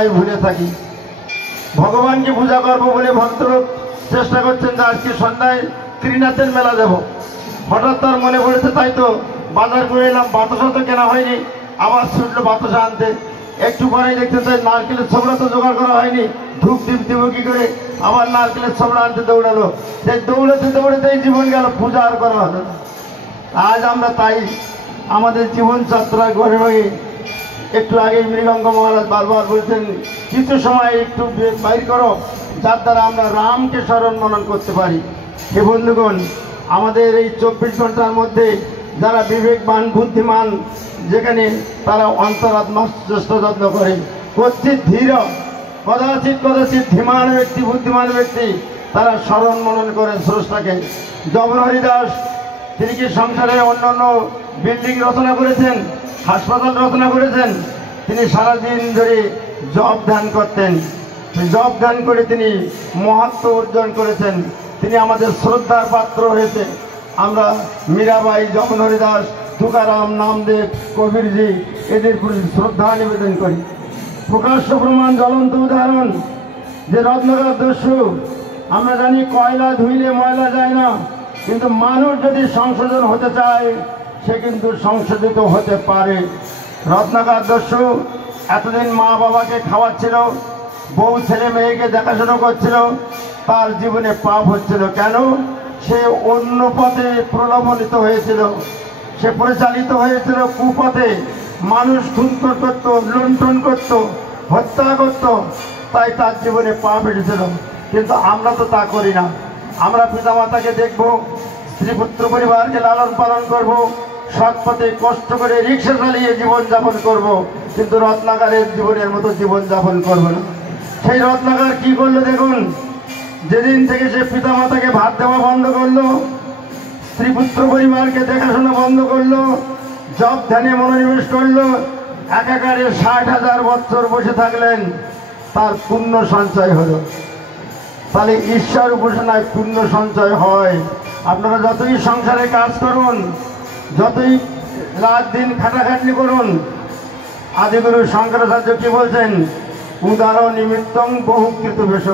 ভুলে থাকি। ভগবানকে পূজা করবো বলে ভক্তলোক চেষ্টা করছেন যে আজকে সন্ধ্যায় ত্রিনাথের মেলা দেব। হঠাৎ তার মনে পড়েছে, তাই তো বাজার করে এলাম, বাতাসা তো কেনা হয়নি, আবার ছুটলো বাতাসা আনতে। একটু পরেই দেখতে চাই নারকেলের ছোবড়া তো জোগাড় করা হয়নি, ধূপ দীপ দিব কি করে, আবার নারকেলের ছোবড়া আনতে দৌড়ালো। দৌড়াতে দৌড়াতেই জীবন গেল, পূজা আর করা হলো না। আজ আমরা তাই আমাদের জীবনযাত্রা ঘরে হয়ে একটু আগে মৃগাঙ্গ মহারাজ বারবার বলছেন কিছু সময় একটু বাইর করো যার দ্বারা আমরা রামকে স্মরণ মনন করতে পারি। হে বন্ধুগণ, আমাদের এই 24 ঘন্টার মধ্যে যারা বিবেকবান বুদ্ধিমান, যেখানে তারা অন্তরাত্মা চেষ্টা যত্ন করে, কচ্ছিৎ ধীর কদাচিৎ কদাচিৎ ধীমান ব্যক্তি বুদ্ধিমান ব্যক্তি তারা স্মরণ মনন করেন স্রষ্টাকে। যমন হরিদাস তিনি কি সংসারে অন্যান্য বিল্ডিং রচনা করেছেন, হাসপাতাল রচনা করেছেন? তিনি সারাদিন ধরে জপ ধ্যান করতেন। জপ ধ্যান করে তিনি মহত্ব অর্জন করেছেন। তিনি আমাদের শ্রদ্ধার পাত্র হয়েছে। আমরা মীরাবাই, যমন হরিদাস, তুকারাম, নামদেব, কবিরজি এদের প্রতি শ্রদ্ধা নিবেদন করি। প্রকাশ্য প্রমাণ, জ্বলন্ত উদাহরণ যে রত্নকর দস্যু। আমরা জানি কয়লা ধুইলে ময়লা যায় না, কিন্তু মানুষ যদি সংশোধন হতে চায় সে কিন্তু সংশোধিত হতে পারে। রত্নাকর দস্যু এতদিন মা বাবাকে খাওয়াচ্ছিল, বউ ছেলে মেয়েকে দেখাশোনা করছিল, তার জীবনে পাপ হচ্ছিল। কেন? সে অন্য পথে প্রলোভনিত হয়েছিল, সে পরিচালিত হয়েছিল কুপথে। মানুষ খুন করত, লুণ্ঠন করত, হত্যা করত, তাই তার জীবনে পাপ এসেছিল। কিন্তু আমরা তো তা করি না। আমরা পিতামাতাকে দেখব, স্ত্রী পুত্র পরিবারকে লালন পালন করব, সৎ পথে কষ্ট করে রিক্সা চালিয়ে জীবনযাপন করব, কিন্তু রত্নাকরের জীবনের মতো জীবনযাপন করব না। সেই রত্নাকর কি করলো দেখুন, যেদিন থেকে সে পিতামাতাকে ভাত দেওয়া বন্ধ করলো, স্ত্রী পুত্র পরিবারকে দেখাশোনা বন্ধ করলো, জপ ধ্যানে মনোনিবেশ করলো, একাকারে 60,000 বছর বসে থাকলেন, তার পুণ্য সঞ্চয় হলো। তাহলে ঈশ্বর উপাসনায় পুণ্য সঞ্চয় হয়। আপনারা যতই সংসারে কাজ করুন, যতই রাত দিন খাটাখাটনি করুন, আদিগুরু শঙ্করাচার্য কি বলছেন? উদার নিমিত্তং বহুকৃত বেশ।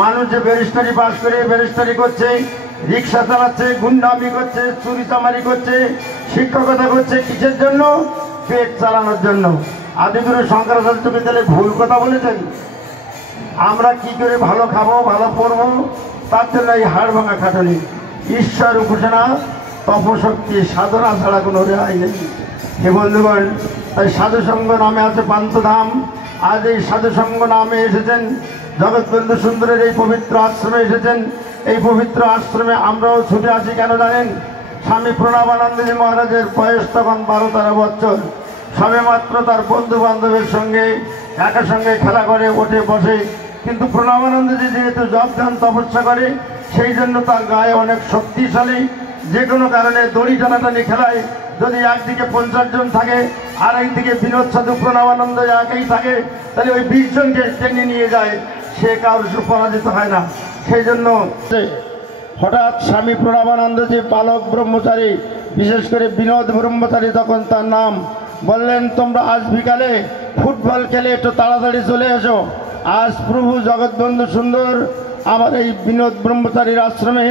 মানুষ যে ব্যারিস্টারি পাস করে ব্যারিস্টারি করছে, রিক্সা চালাচ্ছে, গুন্ডামি করছে, চুরি চামারি করছে, শিক্ষকতা করছে, কিসের জন্য? পেট চালানোর জন্য। আদিগুরু শঙ্করাচার্য বিদ্যালয়ে ভুল কথা বলেছেন। আমরা কি করে ভালো খাবো, ভালো পড়বো, তার জন্য এই হাড় ভাঙা খাটনি। ঈশ্বর উপাসনা, তপশক্তি, সাধনা ছাড়া কোনো রেহাই নেই। হে বন্ধুগণ, তাই সাধুসঙ্গ নামে আছে পান্থধাম। আজ এই সাধুসঙ্গ নামে এসেছেন, জগৎবন্ধু সুন্দরের এই পবিত্র আশ্রমে এসেছেন। এই পবিত্র আশ্রমে আমরাও ছুটে আসি কেন জানেন? স্বামী প্রণবানন্দজি মহারাজের বয়স তখন 12-13 বছর। সবে মাত্র তার বন্ধু বান্ধবের সঙ্গে একা সঙ্গে খেলা করে, ওঠে বসে। কিন্তু প্রণবানন্দজি যেহেতু জপ ধ্যান তপস্যা করে, সেই জন্য তার গায়ে অনেক শক্তিশালী। যে কোনো কারণে দড়ি টানাটানি খেলায় যদি একদিকে 50 জন থাকে আর একদিকে বিনোদ সাধু প্রণবানন্দ একাই থাকে, তাহলে ওই 20 জনকে টেনে নিয়ে যায়, সে কারোর পরাজিত হয় না। সেই জন্য হঠাৎ স্বামী প্রণবানন্দজি বালক ব্রহ্মচারী, বিশেষ করে বিনোদ ব্রহ্মচারী তখন তার নাম, বললেন তোমরা আজ বিকালে ফুটবল খেলে একটু তাড়াতাড়ি চলে এসো। আজ প্রভু জগৎবন্ধু সুন্দর আমার এই বিনোদ ব্রহ্মচারীর আশ্রমে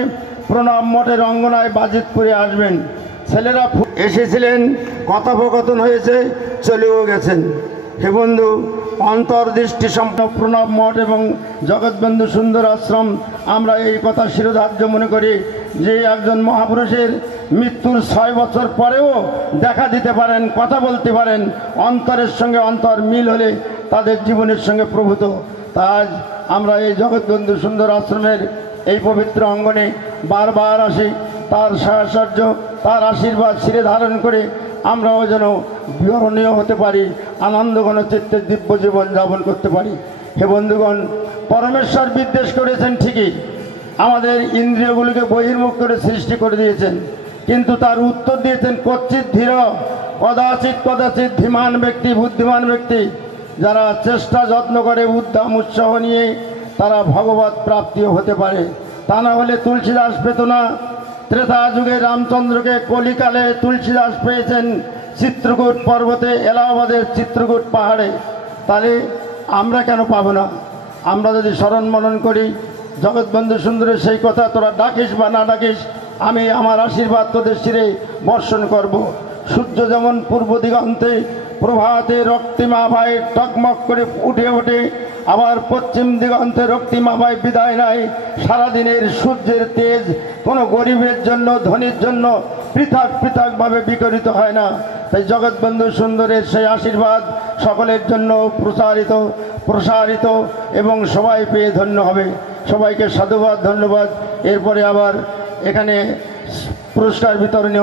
প্রণব মঠের অঙ্গনায় বাজিত করে আসবেন। ছেলেরা এসেছিলেন, কথোপকথন হয়েছে, চলেও গেছেন। হে বন্ধু, অন্তর্দৃষ্টি সম্পন্ন প্রণব মঠ এবং জগৎবন্ধু সুন্দর আশ্রম, আমরা এই কথা শিরোধার্য মনে করি যে একজন মহাপুরুষের মৃত্যুর 6 বছর পরেও দেখা দিতে পারেন, কথা বলতে পারেন, অন্তরের সঙ্গে অন্তর মিল হলে তাদের জীবনের সঙ্গে প্রভূত। আজ আমরা এই জগৎবন্ধু সুন্দর আশ্রমের এই পবিত্র অঙ্গনে বারবার আসি, তার সাহচর্য, তার আশীর্বাদ শিরে ধারণ করে আমরাও যেন বিহরণীয় হতে পারি, আনন্দঘন চিত্তে দিব্য জীবন যাপন করতে পারি। হে বন্ধুগণ, পরমেশ্বর বিদ্বেষ করেছেন ঠিকই, আমাদের ইন্দ্রিয়গুলিকে বহির্মুখ করে সৃষ্টি করে দিয়েছেন, কিন্তু তার উত্তর দিয়েছেন কচ্ছিৎ ধীর কদাচিৎ কদাচিৎ ধীমান ব্যক্তি বুদ্ধিমান ব্যক্তি যারা চেষ্টা যত্ন করে, উদ্যম উৎসাহ নিয়ে তারা ভগবত প্রাপ্তিও হতে পারে। তা না হলে তুলসীদাস পেত না। ত্রেতা যুগে রামচন্দ্রকে, কলিকালে তুলসীদাস পেয়েছেন চিত্রকূট পর্বতে, এলাহাবাদের চিত্রকূট পাহাড়ে। তাহলে আমরা কেন পাবো না? আমরা যদি স্মরণ মনন করি জগৎবন্ধু সুন্দরের সেই কথা, তোরা ডাকিস বা না ডাকিস, আমি আমার আশীর্বাদ তোদের শিরে বর্ষণ করব। সূর্য যেমন পূর্ব দিগন্তে প্রভাতে রক্তিমাভায় টকমক করে উঠে ওঠে, আবার পশ্চিম দিগন্তে রক্তিমাভায় বিদায় নেয়। সারাদিনের সূর্যের তেজ কোনো গরিবের জন্য ধনীর জন্য পৃথক পৃথকভাবে বিকরিত হয় না। তাই জগৎবন্ধু সুন্দরের সেই আশীর্বাদ সকলের জন্য প্রসারিত এবং সবাই পেয়ে ধন্য হবে। সবাইকে সাধুবাদ, ধন্যবাদ। এরপরে আবার এখানে পুরস্কার বিতরণী